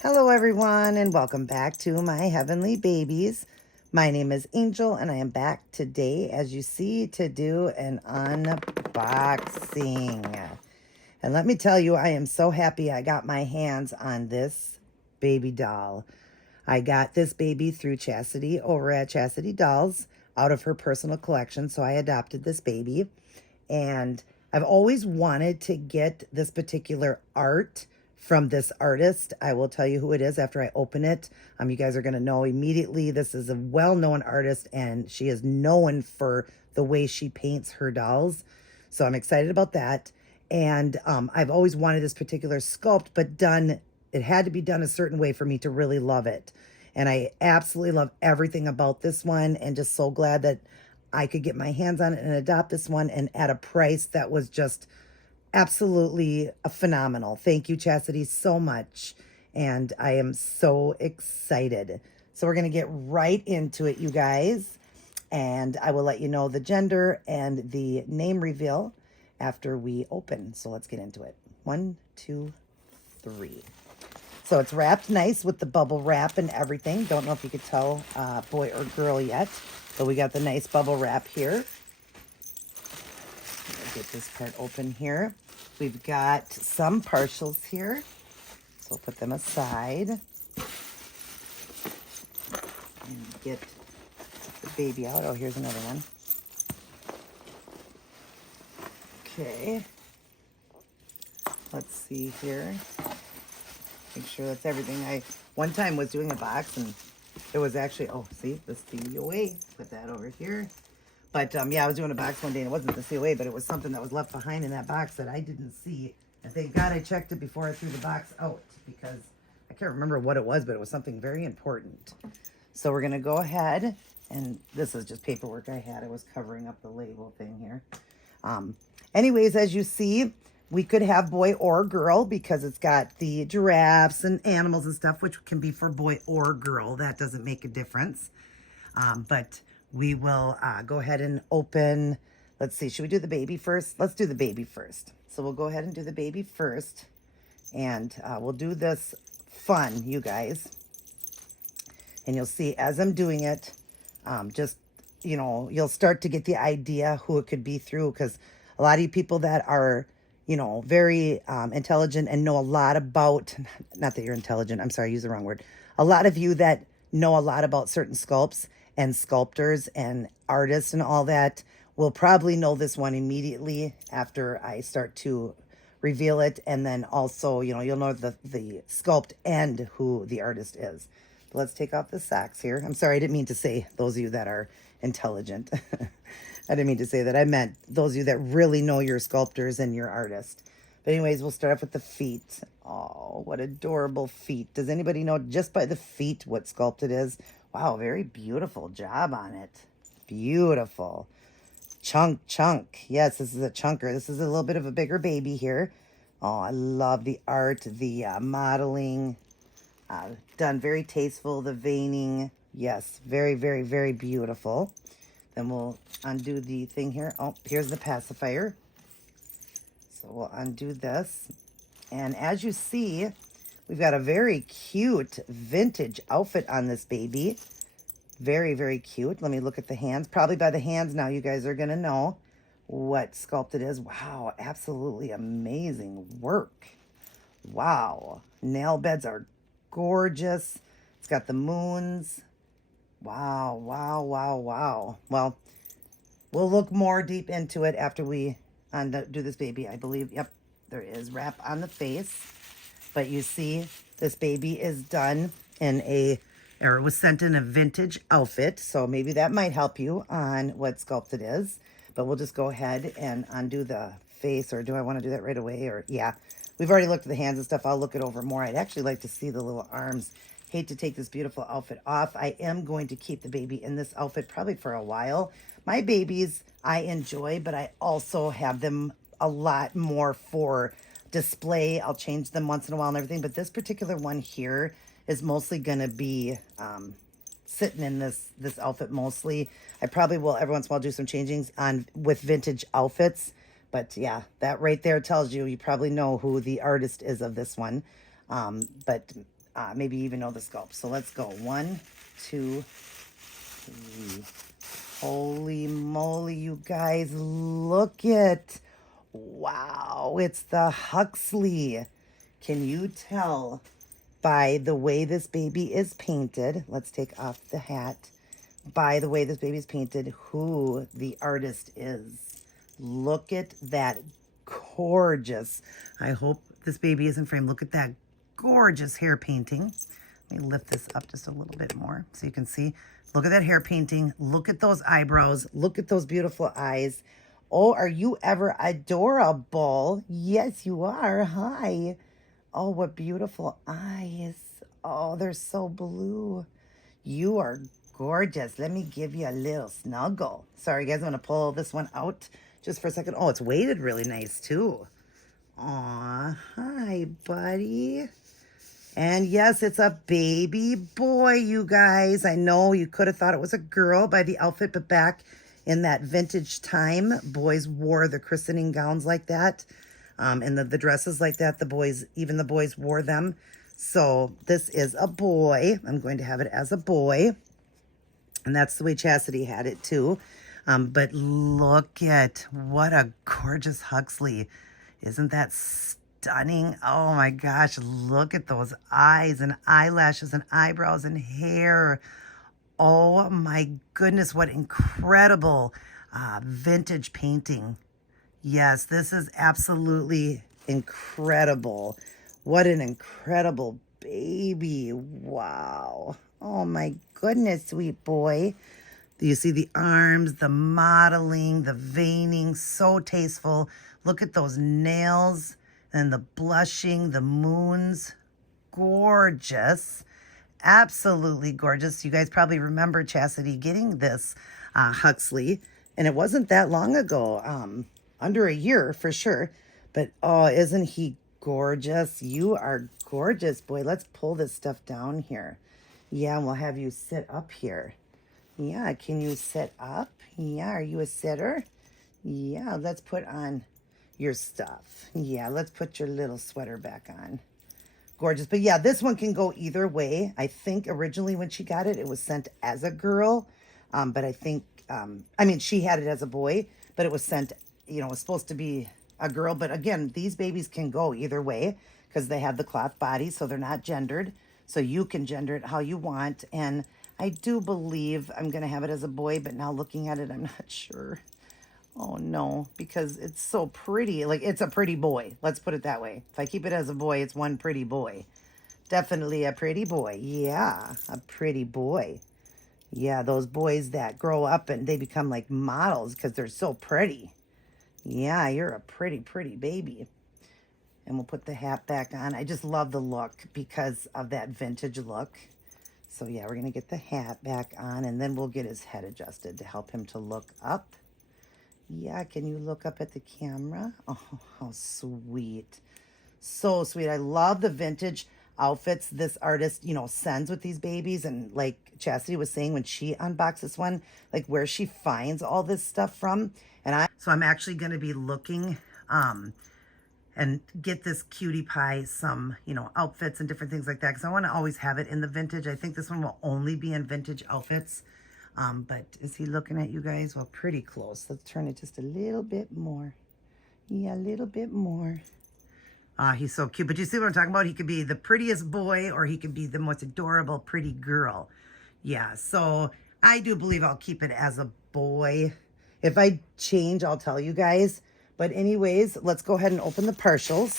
Hello everyone and welcome back to my heavenly babies. My name is Angel and I am back today, as you see, to do an unboxing. And let me tell you, I am so happy I got my hands on this baby doll. I got this baby through Chastity over at Chastity Dolls out of her personal collection, so I adopted this baby. And I've always wanted to get this particular art from this artist. I will tell you who it is after I open it. You guys are going to know immediately. This is a well-known artist, and she is known for the way she paints her dolls. So I'm excited about that. And I've always wanted this particular sculpt, but it had to be done a certain way for me to really love it. And I absolutely love everything about this one, and just so glad that I could get my hands on it and adopt this one, and at a price that was just absolutely phenomenal. Thank you, Chastity, so much. And I am so excited. So we're going to get right into it, you guys. And I will let you know the gender and the name reveal after we open. So let's get into it. 1, 2, 3. So it's wrapped nice with the bubble wrap and everything. Don't know if you could tell boy or girl yet, but we got the nice bubble wrap here. Get this part open here. We've got some partials here, so we'll put them aside and get the baby out. Oh, here's another one. Okay, let's see here. Make sure that's everything. I one time was doing a box and it was actually, oh, see, the COA. Put that over here. But yeah, I was doing a box one day and it wasn't the COA, but it was something that was left behind in that box that I didn't see. And thank God I checked it before I threw the box out, because I can't remember what it was, but it was something very important. So we're going to go ahead, and this is just paperwork I had. I was covering up the label thing here. Anyways, as you see, we could have boy or girl because it's got the giraffes and animals and stuff, which can be for boy or girl. That doesn't make a difference. But we will go ahead and open. Let's see, should we do the baby first? Let's do the baby first. So we'll go ahead and do the baby first. And we'll do this fun, you guys. And you'll see as I'm doing it, just, you'll start to get the idea who it could be through. Because a lot of you people that are, very intelligent and know a lot about, not that you're intelligent, I'm sorry, I used the wrong word. A lot of you that know a lot about certain sculpts and sculptors and artists and all that will probably know this one immediately after I start to reveal it. And then also, you'll know the sculpt and who the artist is. But let's take off the socks here. I'm sorry, I didn't mean to say those of you that are intelligent. I didn't mean to say that. I meant those of you that really know your sculptors and your artist. But anyways, we'll start off with the feet. Oh, what adorable feet. Does anybody know just by the feet what sculpt it is? Wow, very beautiful job on it. Beautiful. Chunk. Yes, this is a chunker. This is a little bit of a bigger baby here. Oh, I love the art, the modeling. Done very tasteful, the veining. Yes, very, very, very beautiful. Then we'll undo the thing here. Oh, here's the pacifier. So we'll undo this. And as you see, we've got a very cute vintage outfit on this baby. Very, very cute. Let me look at the hands. Probably by the hands now you guys are going to know what sculpt it is. Wow, absolutely amazing work. Wow. Nail beds are gorgeous. It's got the moons. Wow. Well, we'll look more deep into it after we undo this baby, I believe. Yep, there is wrap on the face. But you see, this baby is done in or was sent in a vintage outfit. So maybe that might help you on what sculpt it is. But we'll just go ahead and undo the face. Or do I want to do that right away? Or yeah, we've already looked at the hands and stuff. I'll look it over more. I'd actually like to see the little arms. Hate to take this beautiful outfit off. I am going to keep the baby in this outfit probably for a while. My babies I enjoy, but I also have them a lot more for display. I'll change them once in a while and everything, but this particular one here is mostly going to be sitting in this outfit mostly. I probably will every once in a while do some changings with vintage outfits, but yeah, that right there tells you probably know who the artist is of this one. But maybe even know the sculpt. So let's go. 1, 2, 3. Holy moly, you guys, look it. Wow, it's the Huxley. Can you tell by the way this baby is painted? Let's take off the hat. By the way this baby is painted, who the artist is. Look at that gorgeous. I hope this baby isn't framed. Look at that gorgeous hair painting. Let me lift this up just a little bit more so you can see. Look at that hair painting. Look at those eyebrows. Look at those beautiful eyes. Oh, are you ever adorable? Yes, you are. Hi. Oh, what beautiful eyes. Oh, they're so blue. You are gorgeous. Let me give you a little snuggle. Sorry, guys. I'm going to pull this one out just for a second. Oh, it's weighted really nice, too. Aw, hi, buddy. And yes, it's a baby boy, you guys. I know you could have thought it was a girl by the outfit, but back in that vintage time, boys wore the christening gowns like that, and the dresses like that. Even the boys wore them. So this is a boy. I'm going to have it as a boy. And that's the way Chastity had it too. But look at what a gorgeous Huxley. Isn't that stunning? Oh my gosh, look at those eyes and eyelashes and eyebrows and hair. Oh my goodness, what incredible vintage painting. Yes, this is absolutely incredible. What an incredible baby. Wow. Oh my goodness, sweet boy. You see the arms, the modeling, the veining, so tasteful. Look at those nails and the blushing, the moons. Gorgeous. Absolutely gorgeous. You guys probably remember Chastity getting this Huxley, and it wasn't that long ago. Under a year for sure. But oh, isn't he gorgeous? You are gorgeous, boy. Let's pull this stuff down here. Yeah, and we'll have you sit up here. Yeah, can you sit up? Yeah, are you a sitter? Yeah, let's put on your stuff. Yeah, let's put your little sweater back on. Gorgeous. But yeah, this one can go either way. I think originally when she got it, it was sent as a girl. But I think, I mean, she had it as a boy, but it was sent, you know, it was supposed to be a girl. But again, these babies can go either way because they have the cloth body, so they're not gendered. So you can gender it how you want. And I do believe I'm going to have it as a boy, but now looking at it, I'm not sure. Oh, no, because it's so pretty. Like, it's a pretty boy. Let's put it that way. If I keep it as a boy, it's one pretty boy. Definitely a pretty boy. Yeah, a pretty boy. Yeah, those boys that grow up and they become like models because they're so pretty. Yeah, you're a pretty, pretty baby. And we'll put the hat back on. I just love the look because of that vintage look. So yeah, we're going to get the hat back on, and then we'll get his head adjusted to help him to look up. Yeah, can you look up at the camera? Oh, how sweet. So sweet. I love the vintage outfits this artist, you know, sends with these babies. And like Chastity was saying when she unboxed this one, like where she finds all this stuff from. So I'm actually going to be looking and get this cutie pie some, you know, outfits and different things like that, because I want to always have it in the vintage. I think this one will only be in vintage outfits. But is he looking at you guys? Well, pretty close. Let's turn it just a little bit more. Yeah, a little bit more. He's so cute. But you see what I'm talking about? He could be the prettiest boy, or he could be the most adorable, pretty girl. Yeah, so I do believe I'll keep it as a boy. If I change, I'll tell you guys. But anyways, let's go ahead and open the partials.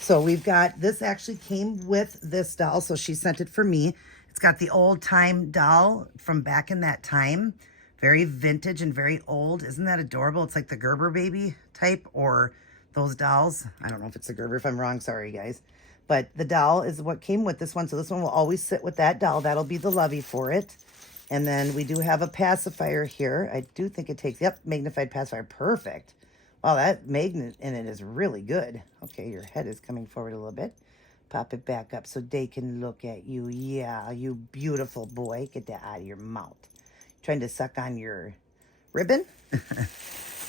So we've got, this actually came with this doll, so she sent it for me. It's got the old time doll from back in that time. Very vintage and very old. Isn't that adorable? It's like the Gerber baby type, or those dolls. I don't know if it's the Gerber. If I'm wrong, sorry guys. But the doll is what came with this one. So this one will always sit with that doll. That'll be the lovey for it. And then we do have a pacifier here. I do think it takes, yep, magnified pacifier. Perfect. Wow, that magnet in it is really good. Okay, your head is coming forward a little bit. Pop it back up so they can look at you. Yeah, you beautiful boy. Get that out of your mouth. Trying to suck on your ribbon.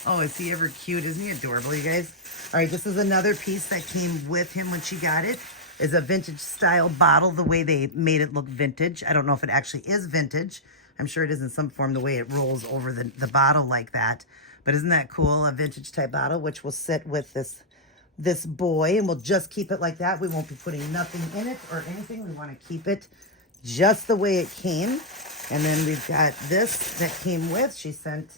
Oh, is he ever cute? Isn't he adorable, you guys? All right, this is another piece that came with him when she got it. Is a vintage style bottle, the way they made it look vintage. I don't know if it actually is vintage. I'm sure it is in some form, the way it rolls over the bottle like that. But isn't that cool? A vintage type bottle, which will sit with this boy, and we'll just keep it like that. We won't be putting nothing in it or anything. We want to keep it just the way it came. And then we've got this that came with. She sent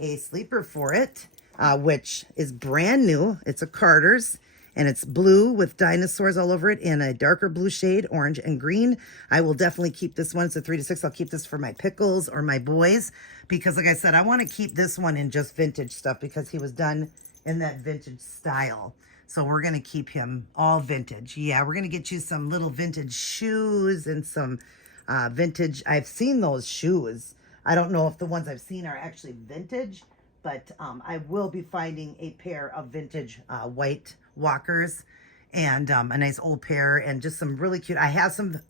a sleeper for it, which is brand new. It's a Carter's, and it's blue with dinosaurs all over it in a darker blue shade, orange and green. I will definitely keep this one. It's a 3 to 6. I'll keep this for my pickles or my boys because, like I said, I want to keep this one in just vintage stuff because he was done in that vintage style. So we're going to keep him all vintage. Yeah, we're going to get you some little vintage shoes and some vintage. I've seen those shoes. I don't know if the ones I've seen are actually vintage, but I will be finding a pair of vintage white walkers and a nice old pair and just some really cute. I have some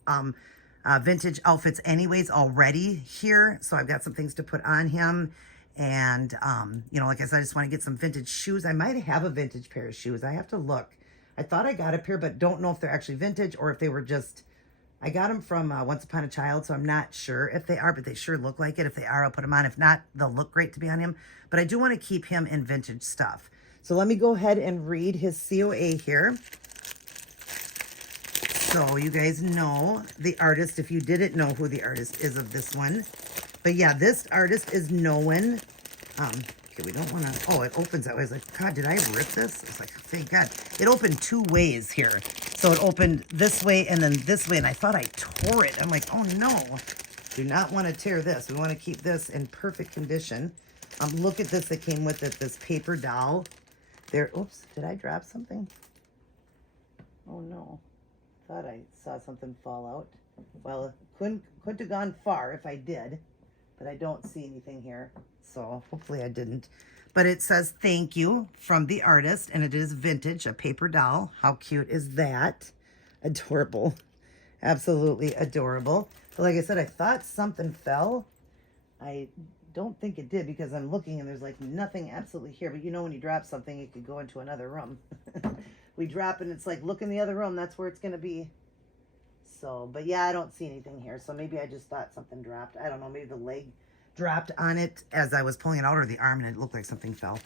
vintage outfits anyways already here. So I've got some things to put on him. And, you know, like I said, I just want to get some vintage shoes. I might have a vintage pair of shoes. I have to look. I thought I got a pair, but don't know if they're actually vintage or if they were just, I got them from Once Upon a Child, so I'm not sure if they are, but they sure look like it. If they are, I'll put them on. If not, they'll look great to be on him. But I do want to keep him in vintage stuff. So let me go ahead and read his COA here. So you guys know the artist, if you didn't know who the artist is of this one. But yeah, this artist is Noan. Okay, we don't want to, oh, it opens that way. I was like, God, did I rip this? It's like, thank God. It opened 2 ways here. So it opened this way and then this way, and I thought I tore it. I'm like, oh no, do not want to tear this. We want to keep this in perfect condition. Look at this that came with it, this paper doll. There, oops, did I drop something? Oh no, thought I saw something fall out. Well, couldn't have gone far if I did. But I don't see anything here, so hopefully I didn't. But it says thank you from the artist, and it is vintage, a paper doll. How cute is that? Adorable. Absolutely adorable. But like I said, I thought something fell. I don't think it did because I'm looking and there's like nothing absolutely here. But you know when you drop something, it could go into another room. We drop and it's like, look in the other room. That's where it's going to be. So, but yeah, I don't see anything here. So maybe I just thought something dropped. I don't know. Maybe the leg dropped on it as I was pulling it out, or the arm, and it looked like something fell.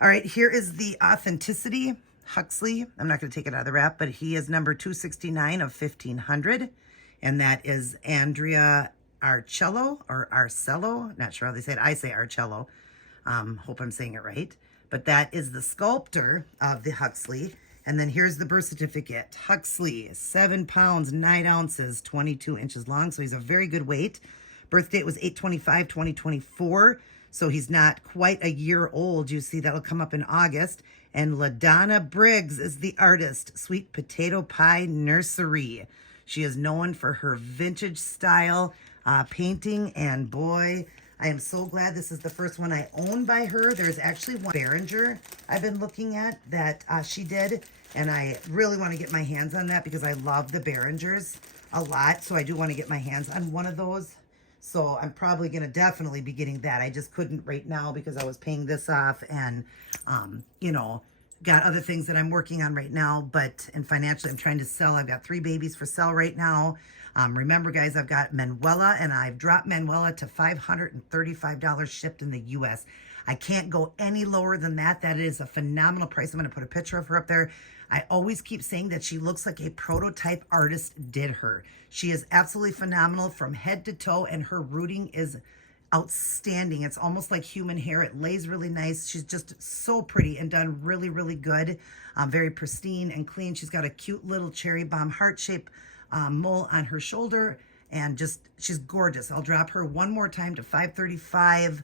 All right, here is the Authenticity Huxley. I'm not going to take it out of the wrap, but he is number 269 of 1500. And that is Andrea Arcello or Arcello. Not sure how they say it. I say Arcello. Hope I'm saying it right. But that is the sculptor of the Huxley. And then here's the birth certificate. Huxley, 7 pounds, 9 ounces, 22 inches long. So he's a very good weight. Birth date was 8/25/2024. So he's not quite a year old. You see, that'll come up in August. And LaDonna Briggs is the artist. Sweet Potato Pie Nursery. She is known for her vintage style painting. And boy, I am so glad this is the first one I own by her. There's actually one Behringer I've been looking at that she did. And I really want to get my hands on that because I love the Behringers a lot. So I do want to get my hands on one of those. So I'm probably going to definitely be getting that. I just couldn't right now because I was paying this off and, you know, got other things that I'm working on right now. But, and financially, I'm trying to sell. I've got 3 babies for sale right now. Remember, guys, I've got Manuela, and I've dropped Manuela to $535 shipped in the U.S. I can't go any lower than that. That is a phenomenal price. I'm going to put a picture of her up there. I always keep saying that she looks like a prototype artist did her. She is absolutely phenomenal from head to toe, and her rooting is outstanding. It's almost like human hair. It lays really nice. She's just so pretty and done really, really good. Very pristine and clean. She's got a cute little cherry bomb heart-shaped mole on her shoulder, and just, she's gorgeous. I'll drop her one more time to $535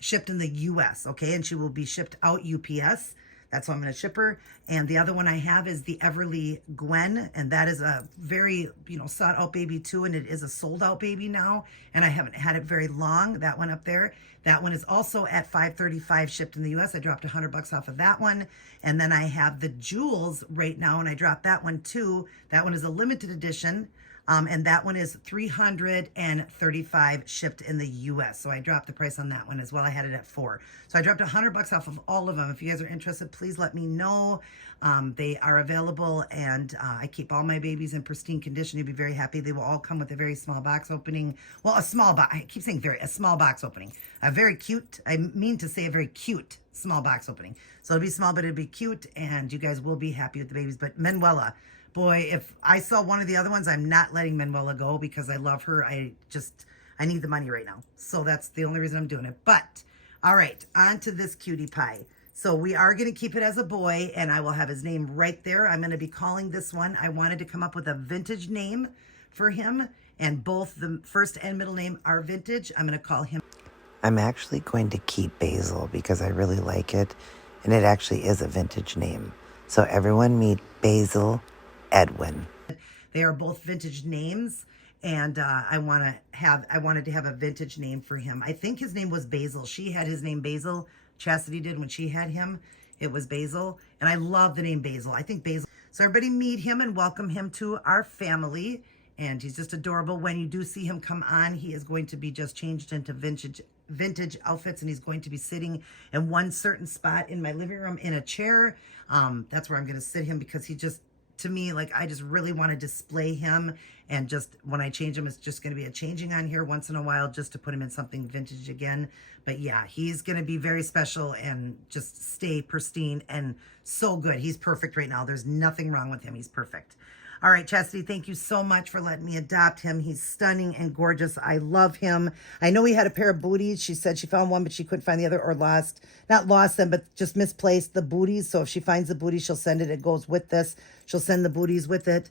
shipped in the U.S., okay? And she will be shipped out UPS. That's why I'm going to ship her. And the other one I have is the Everly Gwen, and that is a very, you know, sought out baby too, and it is a sold out baby now, and I haven't had it very long. That one up there. That one is also at $535 shipped in the U.S. I dropped $100 off of that one. And then I have the Jewels right now, and I dropped that one too. That one is a limited edition. And that one is $335 shipped in the US. So I dropped the price on that one as well. I had it at $4. So I dropped $100 off of all of them. If you guys are interested, please let me know. They are available, and I keep all my babies in pristine condition. You'll be very happy. They will all come with a very small box opening. Well, a small box. I keep saying a small box opening. A very cute, I mean to say a very cute small box opening. So it'll be small, but it'll be cute, and you guys will be happy with the babies. But Manuela, boy, if I saw one of the other ones, I'm not letting Manuela go because I love her. I need the money right now. So that's the only reason I'm doing it. But, all right, on to this cutie pie. So we are going to keep it as a boy, and I will have his name right there. I'm going to be calling this one. I wanted to come up with a vintage name for him, and both the first and middle name are vintage. I'm going to call him. I'm actually going to keep Basil because I really like it, and it actually is a vintage name. So everyone meet Basil Edwin. They are both vintage names, and I wanted to have a vintage name for him. I think his name was Basil. She had his name Basil. Chastity did when she had him. It was Basil, and I love the name Basil. I think Basil. So everybody meet him and welcome him to our family, and he's just adorable. When you do see him come on, he is going to be just changed into vintage outfits, and he's going to be sitting in one certain spot in my living room in a chair. That's where I'm going to sit him because he just, to me, like, I just really want to display him, and just when I change him, it's just going to be a changing on here once in a while just to put him in something vintage again. But yeah, he's going to be very special and just stay pristine and so good. He's perfect right now. There's nothing wrong with him. He's perfect. All right, Chastity, thank you so much for letting me adopt him. He's stunning and gorgeous. I love him. I know he had a pair of booties. She said she found one, but she couldn't find the other, or not lost them, but just misplaced the booties. So if she finds the booties, she'll send it. It goes with this. She'll send the booties with it.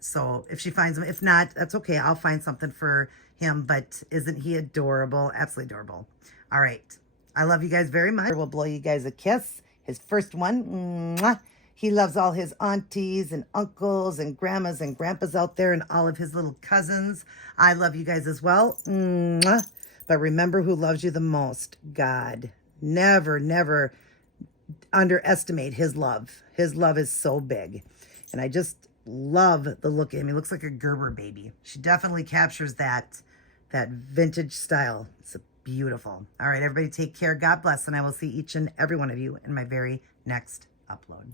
So if she finds them, if not, that's okay. I'll find something for him. But isn't he adorable? Absolutely adorable. All right. I love you guys very much. We'll blow you guys a kiss. His first one. Mwah. He loves all his aunties and uncles and grandmas and grandpas out there and all of his little cousins. I love you guys as well. Mwah. But remember who loves you the most. God. Never, never underestimate his love. His love is so big. And I just love the look of him. He looks like a Gerber baby. She definitely captures that vintage style. It's beautiful. All right, everybody take care. God bless. And I will see each and every one of you in my very next upload.